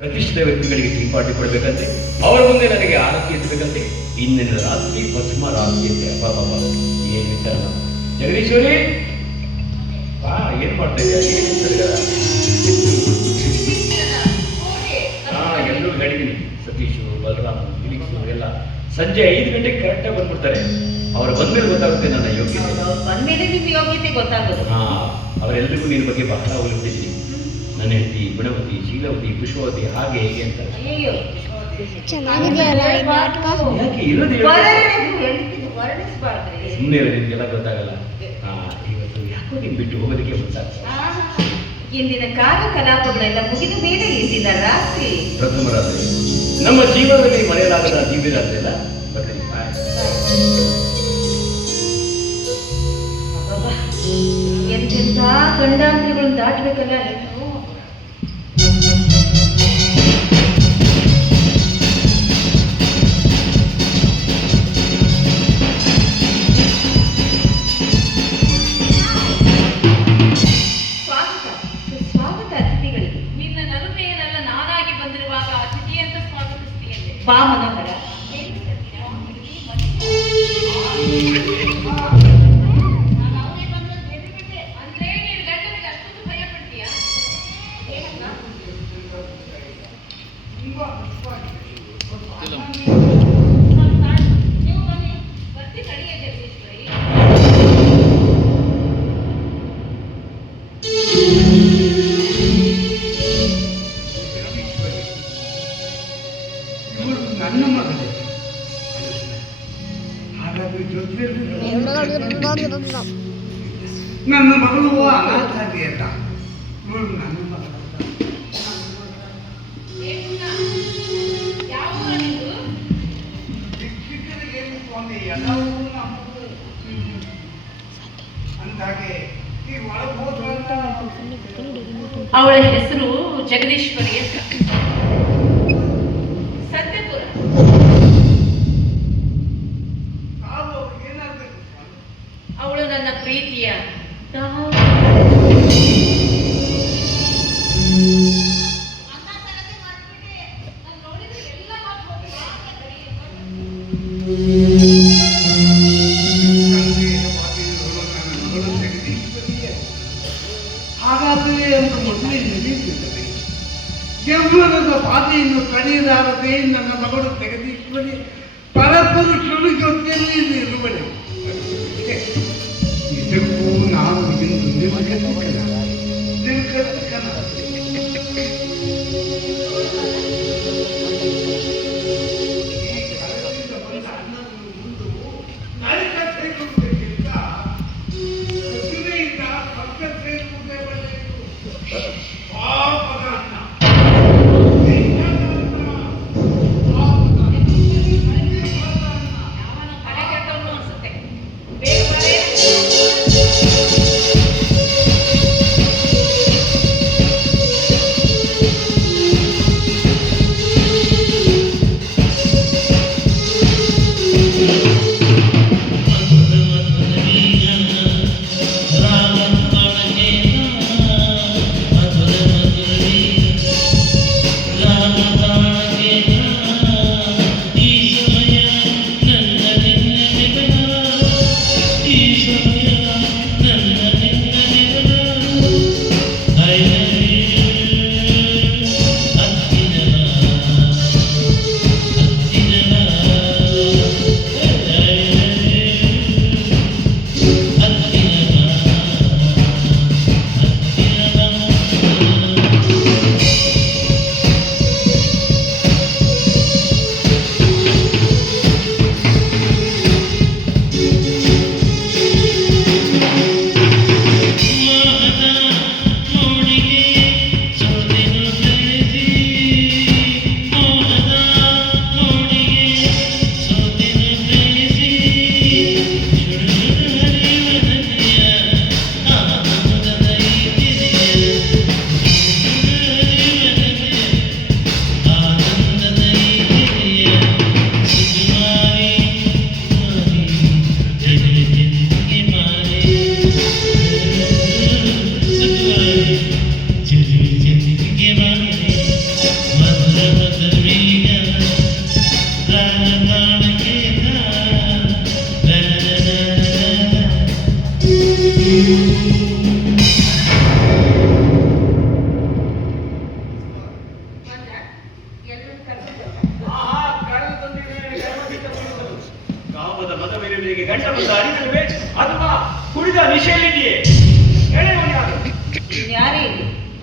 ಪ್ರತಿಷ್ಠಿತ ವ್ಯಕ್ತಿಗಳಿಗೆ tea party ಕೊಡಬೇಕಂತೆ ಅವರ ಮುಂದೆ ನನಗೆ ಆರತಿ ಎತ್ತಬೇಕಂತೆ ಇಂದಿನ ರಾತ್ರಿ ಪಶ್ಚಿಮ ರಾತ್ರಿ ಅಂತ ಅಪ್ಪ ಬಾಬಾ ಏನ್ ವಿಚಾರ? ಜಗದೀಶ್ವರಿ! ಬಾ ಏನ್ ಮಾಡ್ತಾ ಇದೆಯಾ? ಏನ್ ಹಾ ಎಲ್ಲರೂ ಸತೀಶು ಬಲರಾಮ್ ಫಿಲಿಕ್ಸು ಎಲ್ಲ. ಸಂಜೆ ಐದು ಗಂಟೆಗೆ ಕರೆಕ್ಟಾಗಿ ಬಂದ್ಬಿಡ್ತಾರೆ. ಅವ್ರು ಬಂದ್ಮೇಲೆ ಗೊತ್ತಾಗುತ್ತೆ ನನ್ನ ಯೋಗ್ಯತೆ. ಬಂದ್ಮೇಲೆ ನಿಮ್ಮ ಯೋಗ್ಯತೆ ಗೊತ್ತಾಗೋದು. ಹಾ ಅವರೆಲ್ಲರಿಗೂ ನಿನ್ನ ಬಗ್ಗೆ ಬಹಳ ಹೊಲಿಬಿಟ್ಟಿದ್ದೀನಿ ನನ್ನ ಹೆಂಡತಿ ಗುಣವತಿ ಶೀಲವತಿ ಪುಷ್ಪವತಿ ಹಾಗೆ ಹೇಗೆ ಅಂತ. ಯಾಕೆ ಇರೋದು ಸುಮ್ಮನೆ ನಿಮ್ಗೆಲ್ಲ ಗೊತ್ತಾಗಲ್ಲ. ಇವತ್ತು ಯಾಕೋ ನಿಮ್ ಬಿಟ್ಟು ಹೋಗೋದಕ್ಕೆ ಗೊತ್ತಾಗ್ತದೆ ಇಂದಿನ ಕಾಲ ಕಲಾಪಗಳೆಲ್ಲ ಮುಗಿದ ಮೇಲೆ ಇಂದಿನ ರಾತ್ರಿ. ಪ್ರಥಮ ರಾತ್ರಿ. ನಮ್ಮ ಜೀವನದಲ್ಲಿ ಮರೆಯಲಾಗದ ದಿವ್ಯ ರಾತ್ರಿ ಅಲ್ಲ? ಬರ್ತೀನಿ ಎಂತೆಂತ ಗಂಡಾಂತರಗಳನ್ನು ದಾಟಬೇಕಲ್ಲ Follow. ಅವಳ ಹೆಸರು ಜಗದೀಶ್ವರಿ ಅಂತ. ಸತ್ಯಪುರ. ಅವಳು ನನ್ನ ಪ್ರೀತಿಯ. ಕಡಿಯಲಾರದೆ ನನ್ನ ಮಗಳು ಜಗದೀಶ್ವರಿ ಪರಪುರುಷರು ಜೊತೆಯಲ್ಲಿ ಇರುವಳು ಇದಕ್ಕೂ ನಾನು ಇಂದು ನಿರ್ಗತಿಕನ ನಿರ್ಗತಿಕನ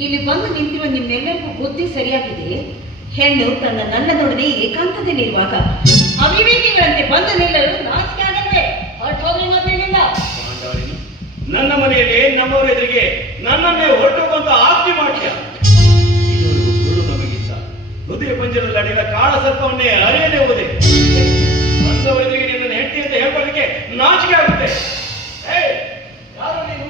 ಇಲ್ಲಿ ಬಂದು ನಿಂತಿರುವ ನಿಮ್ಮೆಲ್ಲರಿಗೂ ಬುದ್ಧಿ ಸರಿಯಾಗಿದೆ ಹೆಣ್ಣು ತನ್ನ ನನ್ನದೊಡನೆ ಏಕಾಂತದಲ್ಲಿರುವಾಗ ಅವಿವೇಕಿಗಳಂತೆ ಬಂದು ನಮ್ಮವರ ಎದುರಿಗೆ ನನ್ನನ್ನೇ ಹೊರಟೋಗುವಂತ ಆಪ್ತಿ ಮಾಡ್ತೀಯ. ಇದುವರೆಗೂ ಸುಳ್ಳು ನಮಗಿಲ್ಲ. ಹೃದಯ ಪಂಜರದಲ್ಲಿ ಕಾಳ ಸರ್ಪವನ್ನೇ ಅರಿಯದೆ ಹೋದೆ. ಬಂದವರೆದುರಿಗೆ ನಿನ್ನನ್ನು ಹೆಂಡತಿ ಅಂತ ಹೇಳ್ಕೊಳ್ಳಿಕ್ಕೆ ನಾಚಿಕೆ ಆಗುತ್ತೆ. ಯಾರು ನೀನು?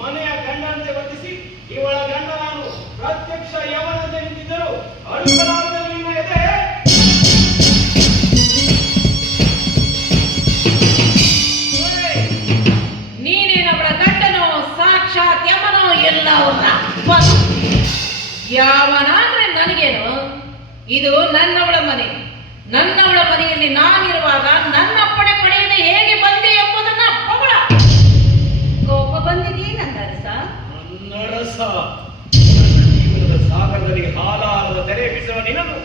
ಮನೆಯ ಗಂಡಂತೆ ವರ್ತಿಸಿ, ಇವಳ ಗಂಡ ನಾನು ಪ್ರತ್ಯಕ್ಷ ಇದು ನನ್ನವಳ ಮನೆ. ನನ್ನವಳ ಮನೆಯಲ್ಲಿ ನಾನಿರುವಾಗ ನನ್ನ ಅಪ್ಪಣೆ ಪಡೆಯದೆ ಹೇಗೆ ಬಂದೆ ಎಂಬುದನ್ನ ಅಪ್ಪಗಳ ಕೋಪ ಬಂದಿದೆಯೇ ನನ್ನ ರಸ ನನ್ನರಸ ಸಾಗರದಲ್ಲಿ ಹಾಲಾರದ ತೆರೆ ಬೀಸುವ ನಿನ್ನನ್ನು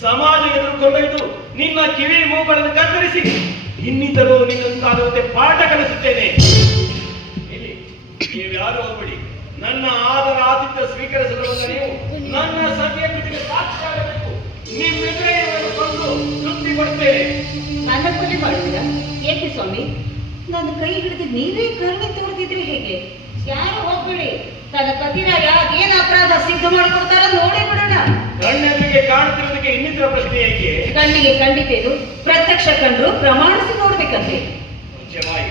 ಸಮಾಜ ಎದುರುಕೊಂಡೊಯ್ದು ನಿನ್ನ ಕಿವಿ ಮೂಗಳನ್ನು ಕತ್ತರಿಸಿ ಇನ್ನಿತರು ನಿನ್ನಂತಾಗುವಂತೆ ಪಾಠ ಕಲಿಸುತ್ತೇನೆ. ಇಲ್ಲಿ ನೀವು ಯಾರು ಹೋಗ್ಬೇಡಿ. ನನ್ನ ಆದರ ಆತಿಥ್ಯ ಸ್ವೀಕರಿಸಲು ನೀವು ನನ್ನ ಸದ್ಯ ಸಾಕ್ಷಿಯಾಗಬೇಕು ನಿಮ್ಮೆದುರೇ ಬಂದು ಕೊಂದು ತೃಪ್ತಿ ನನ್ನ ಕೊಲೆ ಮಾಡ್ತೀರಾ ಏಕೆ ಸ್ವಾಮಿ? ನನ್ನ ಕೈ ಹಿಡಿದು ನೀವೇ ಕರುಣೆ ತೋರಿದಿದ್ರೆ ಹೇಗೆ? ಯಾರು ಹೋಗ್ಬೇಡಿ ತನ್ನ ಪತಿರಾಯ ಏನ್ ಅಪರಾಧ ಸಿದ್ಧ ಮಾಡಿಕೊಡ್ತಾರ ನೋಡೇ ಬಿಡೋಣ. ಕಣ್ಣೆದುರಿಗೆ ಕಾಣ್ತಿರೋದಕ್ಕೆ ಇನ್ನಿತರ ಪ್ರಶ್ನೆ ಏಕೆ? ಕಣ್ಣಿಗೆ ಕಂಡಿದ್ದೇನು ಪ್ರತ್ಯಕ್ಷ ಕಂಡ್ರು ಪ್ರಮಾಣಿಸಿ ನೋಡ್ಬೇಕಂತೆ. ಮುಖ್ಯವಾಗಿ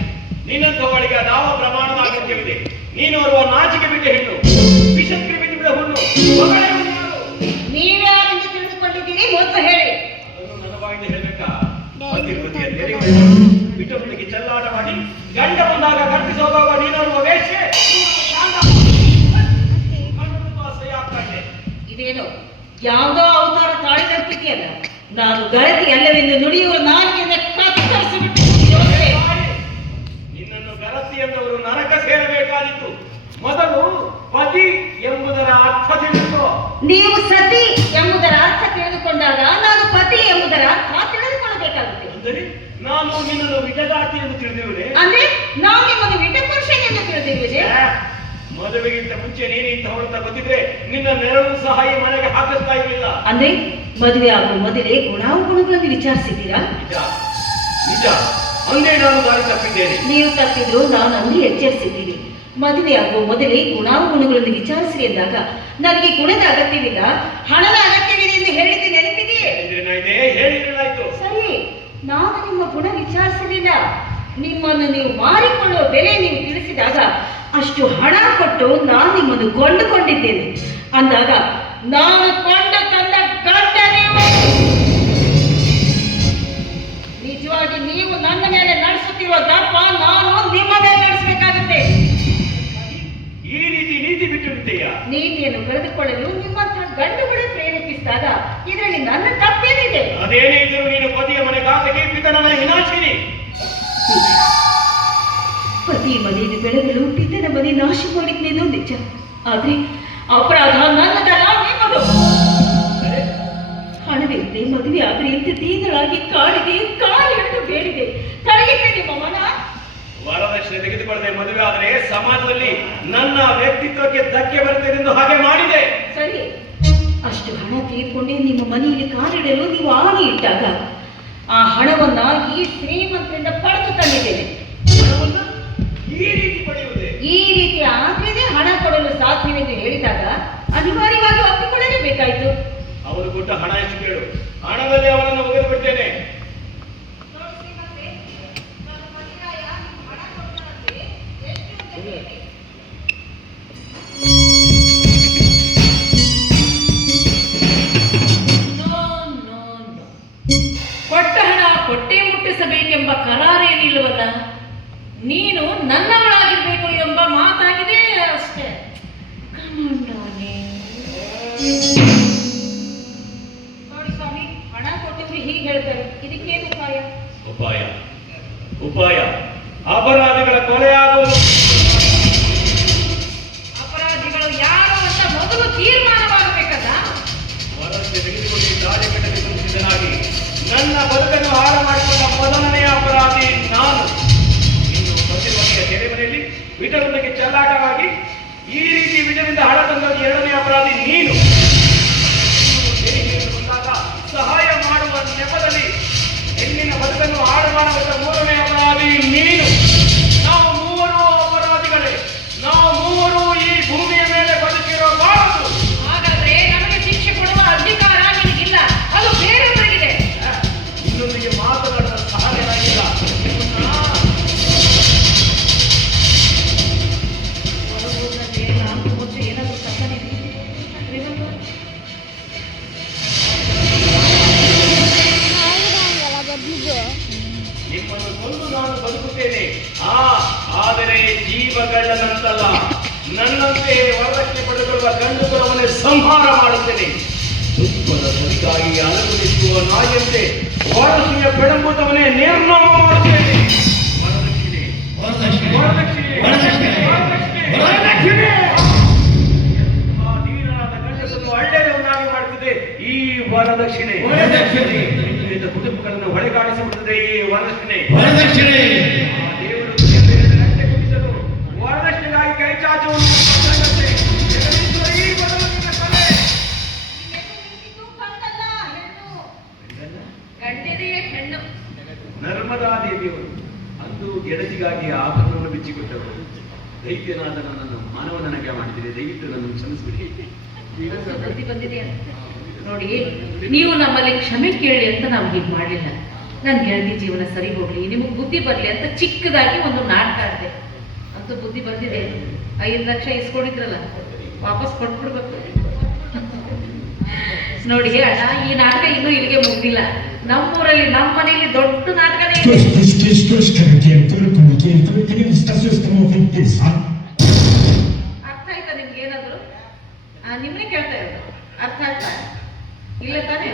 ನಿನ್ನಂಥವಳಿಗೆ ಅದಾವ ಪ್ರಮಾಣದ ಅಗತ್ಯವಿದೆ. ನೀನು ಅವರು ನಾಚಿಕೆ ಬಿಟ್ಟ ಹೆಣ್ಣು. ವಿಷಕ್ರಿಮಿತಿ ಬಿಡ ಹುಣ್ಣು ಮಗಳೇ ಹುಣ್ಣು ಯಾರು? ನೀವ್ಯಾರಿಂದ ತಿಳಿದುಕೊಂಡಿದ್ದೀರಿ ಮೊದಲು ಹೇಳಿ ಅದನ್ನು ನನ್ನ ಬಾಯಿಂದ ಹೇಳ್ಬೇಕಾ ಪತಿರ್ವತಿಯ ಚಲ್ಲಾಟ ಮಾಡಿ ಗಂಡ ಬಂದಾಗ ಕಟ್ಟಿಸಿ ಹೋಗುವಾಗ ನೀನೋರ್ವ ವೇಷೆ. ಇದೇನು? ಯಾವುದೋ ಅವತಾರ ತಾಳಿದಂತಿದೆಯಲ್ಲ? ನಾನು ಗರತಿ ಅಲ್ಲವೆಂದು ನುಡಿಯುವ ನಾಲ್ಕಿಂದ ಕತ್ತರಿಸಿಬಿಟ್ಟು. ನಿನ್ನನ್ನು ಗರತಿ ಎಂದವರು ನರಕ ಸೇರಬೇಕಾದಿತ್ತು ಮೊದಲು ಪತಿ ಎಂಬುದರ ಅರ್ಥ ತಿಳಿದು ನೀವು ಸತಿ ಎಂಬುದರ ಅರ್ಥ ತಿಳಿದುಕೊಂಡಾಗ ನಾನು ಪತಿ ಎಂಬುದರ ಅರ್ಥ ತಿಳಿದುಕೊಳ್ಳಬೇಕಾಗುತ್ತೆ. ಅಂದರೆ ನಾನು ನಿನ್ನನ್ನು ವಿಜಯದಾತಿ ಎಂದು ತಿಳಿದಿರುವೆ. ಅಂದ್ರೆ ನಾವು ನಿಮ್ಮನ್ನು ವಿಟಪುರುಷ ಎಂದು ತಿಳಿದಿರುವುದೇ ಮದುವೆಗಿಂತ ಮುಂಚೆ ನೀನು ಅಂತ ಗೊತ್ತಿದ್ರೆ ನಿನ್ನ ನೆರಳು ಸಹ ಈ ಮನೆಗೆ ಹಾಕಿಸ್ತಾ ಇರಲಿಲ್ಲ. ಅಂದ್ರೆ ಮದುವೆ ಆಗುವ ಮೊದಲೇ ಗುಣಾವಗುಣಗಳನ್ನು ವಿಚಾರಿಸಿದ್ದೀರಾ? ನಿಜ ನಿಜ. ಅಂದೇ ನಾನು ದಾರಿ ತಪ್ಪಿದ್ದೇನೆ. ನೀವು ತಪ್ಪಿದ್ರು ನಾನು ಅಂದೇ ಎಚ್ಚರಿಸಿದ್ದೀನಿ ಮದುವೆ ಆಗುವ ಮೊದಲೇ ಗುಣಾವಗುಣಗಳನ್ನು ವಿಚಾರಿಸಿ ಎಂದಾಗ ನನಗೆ ಗುಣದ ಅಗತ್ಯವಿಲ್ಲ. ಹಣದ ಅಗತ್ಯವಿದೆ ಎಂದು ಹೇಳಿದ್ದು ನೆನಪಿದೆಯೇ ಹೇಳಿದ್ರೇನಾಯ್ತೆ ಹೇಳಿದ್ರೇನಾಯ್ತು ಸರಿ ನಾನು ನಿಮ್ಮ ಗುಣ ವಿಚಾರಿಸಲಿಲ್ಲ ನಿಮ್ಮನ್ನು ನೀವು ಮಾರಿಕೊಳ್ಳುವ ಬೆಲೆ ನೀವು ತಿಳಿಸಿದಾಗ ಅಷ್ಟು ಹಣ ಕೊಟ್ಟು ನಾನು ನಿಮ್ಮನ್ನು ಕೊಂಡುಕೊಂಡಿದ್ದೇನೆ. ಅಂದಾಗ ನಾನು ಕೊಂಡು ತಂದ ಗಂಡ ನೀವು ನಿಜವಾಗಿ ನೀವು ನನ್ನ ಮೇಲೆ ನಡೆಸುತ್ತಿರುವ ದರ್ಪ ನಾನು ನಿಮ್ಮ ಮೇಲೆ ನಡೆಸಬೇಕಾಗುತ್ತೆ. ಈ ರೀತಿ ನೀತಿ ಬಿಟ್ಟಿರುತ್ತೆಯ ನೀತಿಯನ್ನು ಕಳೆದುಕೊಳ್ಳಲು ನಿಮ್ಮಂತಹ ಗಂಡುಗಳೇ ಪ್ರೇರೇಪಿಸಿದಾಗ ಇದರಲ್ಲಿ ನನ್ನ ತಪ್ಪೇನಿದೆ. ಅದೇನೇ ಇದ್ದರೂ ನೀನು ಪತಿಯ ಮನೆ ಖಾಸಗಿ ಪಿತನ ಮನೆ ವಿನಾಶಿನಿ. ಪತಿ ಮನೆಯನ್ನು ಬೆಳಗಲು ಪಿತನ ಮನೆ ನಾಶ ಮಾಡಿದ್ನೇನೋ ನಿಜ. ಆದ್ರೆ ಅಪರಾಧ ನನ್ನದಲ್ಲ ನಿಮ್ಮದು ಹಣವಿಲ್ಲದೆ ಮದುವೆ ಆದ್ರೆ ಇಂಥ ದೀನಳಾಗಿ ಕಾಡಿದೆ ಕಾಲು ಹಿಡಿದು ಬೇಡಿದೆ. ತಲೆಗಿಟ್ಟೆ ನಿಮ್ಮ ಮನ? ವರದಕ್ಷಿಣೆ ತೆಗೆದುಕೊಳ್ಳದೆ ಮದುವೆ ಆದರೆ ಸಮಾಜದಲ್ಲಿ ನನ್ನ ವ್ಯಕ್ತಿತ್ವಕ್ಕೆ ಧಕ್ಕೆ ಬರುತ್ತದೆ ಎಂದು ಹಾಗೆ ಮಾಡಿದೆ. ಸರಿ. ಅಷ್ಟು ಹಣ ತೀರ್ಕೊಂಡೆ ನಿಮ್ಮ ಮನೆಯಲ್ಲಿ ಕಾಲಿಡಲು ನೀವು ಆನೆ ಇಟ್ಟಾಗ ಆ ಹಣವನ್ನ ಈ ಶ್ರೀಮಂತರಿಂದ ಪಡೆದು ತಂದಿದ್ದೇನೆ. ಈ ರೀತಿ ಪಡೆಯುವುದೇ? ಈ ರೀತಿ ಆದ್ರೇನೆ ಹಣ ಕೊಡಲು ಸಾಧ್ಯವೆಂದು ಹೇಳಿದಾಗ ಅನಿವಾರ್ಯವಾಗಿ ಒಪ್ಪಿಕೊಳ್ಳಲೇಬೇಕಾಯಿತು ಅವರು ಕೊಟ್ಟ ಹಣ ಎಷ್ಟು ಕೇಳು? ಹಣದಲ್ಲಿ ನೀನು ನನ್ನವಳಾಗಿರ್ಬೇಕು ಎಂಬ ಮಾತಾಗಿದೆ ಅಷ್ಟೇ. ನೋಡಿ ಸ್ವಾಮಿ ಹಣ ಕೊಟ್ಟಿದ್ರೆ ಹೀಗೆ ಹೇಳ್ತಾರೆ. ಇದಕ್ಕೇನು ಉಪಾಯ? ಉಪಾಯ. ಉಪಾಯ. ಅಪರಾಧಿಗಳ ಕೊಲೆಯಾಗುವುದು ಅಪರಾಧಿಗಳು ಯಾರು ಅಂತ ಮೊದಲು ತೀರ್ಮಾನವಾಗಬೇಕಲ್ಲ? ವರಕ್ಕೆ ತೆಗೆದುಕೊಂಡು ದಾಳಿ ಕಟ್ಟಲು ವಿಟಮಿನ್ಗೆ ಚೆಲ್ಲಾಟವಾಗಿ ಈ ರೀತಿ ವಿಧದಿಂದ ಹಣ ತಂದದ್ದು ಎರಡನೇ ಅಪರಾಧಿ ನೀನು. ಸಹಾಯ ಮಾಡುವ ನೆಪದಲ್ಲಿ ಹೆಣ್ಣಿನ ಬದುಕನ್ನು ಹಾಳು ಜೀವ ಗಂಡನಂತಲ್ಲ ನನ್ನಂತೆ ವರಕ್ಕೆ ಪಡೆದುಕೊಳ್ಳುವ ಗಂಡು ಸಂಹಾರ ಮಾಡುತ್ತೇನೆ. ದುಷ್ಟರ ಗುರಿಗಾಗಿ ಅನುಗುಣಿಸುವ ನಾಯಂತೆ ವರದಕ್ಷಿಣೆ ಬೆಳಂಬುದವನೇ ನಿರ್ನಾಮ ಮಾಡುತ್ತೇನೆ. ವರದಕ್ಷಿಣೆ ವರದಕ್ಷಿಣೆ ವರದಕ್ಷಿಣೆ ವರದಕ್ಷಿಣೆ ಆ ನೀರಾದ ಗಂಡಸನ್ನು ಒಳ್ಳೆಯವನಾಗಿ ಮಾಡುತ್ತದೆ ಈ ವರದಕ್ಷಿಣೆ. ವರದಕ್ಷಿಣೆ. ಕುಟುಂಬಗಳನ್ನು ಹೊಳೆಗಾಡಿಸಿಬಿಡುತ್ತದೆ ಈ ವರದಕ್ಷಿಣೆ. ವರದಕ್ಷಿಣೆ. ದೇವಿಯವರು ಅಂದು ಗೆಳತಿಗಾಗಿ ಆಭರಣವನ್ನು ಬಿಚ್ಚಿಕೊಟ್ಟವರು. ದೈತ್ಯನಾದ ನನ್ನನ್ನು ಮಾನವನನ್ನಾಗಿ ಮಾಡಿದರೆ ದಯವಿಟ್ಟು ನನ್ನನ್ನು ಕ್ಷಮಿಸಿಬಿಡಿ. ಬಂದಿದೆ ನೋಡಿ, ನೀವು ನಮ್ಮಲ್ಲಿ ಕ್ಷಮೆ ಕೇಳಿ ಅಂತ ನಾವು ಹೀಗೆ ಮಾಡಲಿಲ್ಲ. ನನ್ನ ಗೆಳತಿ ಜೀವನ ಸರಿ ಹೋಗ್ಲಿ, ನಿಮಗೆ ಬುದ್ಧಿ ಬರಲಿ ಅಂತ ಚಿಕ್ಕದಾಗಿ ಒಂದು ನಾಟಕ ಆಡಿದೆ ಅಂತ ಬುದ್ಧಿ ಬಂದಿದೆ. ಐದು ಲಕ್ಷ ಇಸ್ಕೊಂಡಿದ್ರಲ್ಲ, ವಾಪಸ್ ಕೊಟ್ಬಿಡ್ಬೇಕು. ನೋಡಿ ಅಣ್ಣ ಈ ನಾಟಕ ಇನ್ನೂ ಇಲ್ಲಿಗೆ ಮುಗ್ದಿಲ್ಲ. ನಮ್ಮೂರಲ್ಲಿ ನಮ್ಮ ಮನೆಯಲ್ಲಿ ದೊಡ್ಡ ನಾಟಕನೇ? ಅರ್ಥ ಆಯ್ತಾ ನಿಮ್ಗೆ ಏನಾದ್ರು? ನಿಮ್ಮನ್ನೇ ಕೇಳ್ತಾ ಇರೋದು. ಅರ್ಥ ಆಯ್ತಾ? ಇಲ್ಲ ತಾನೇ?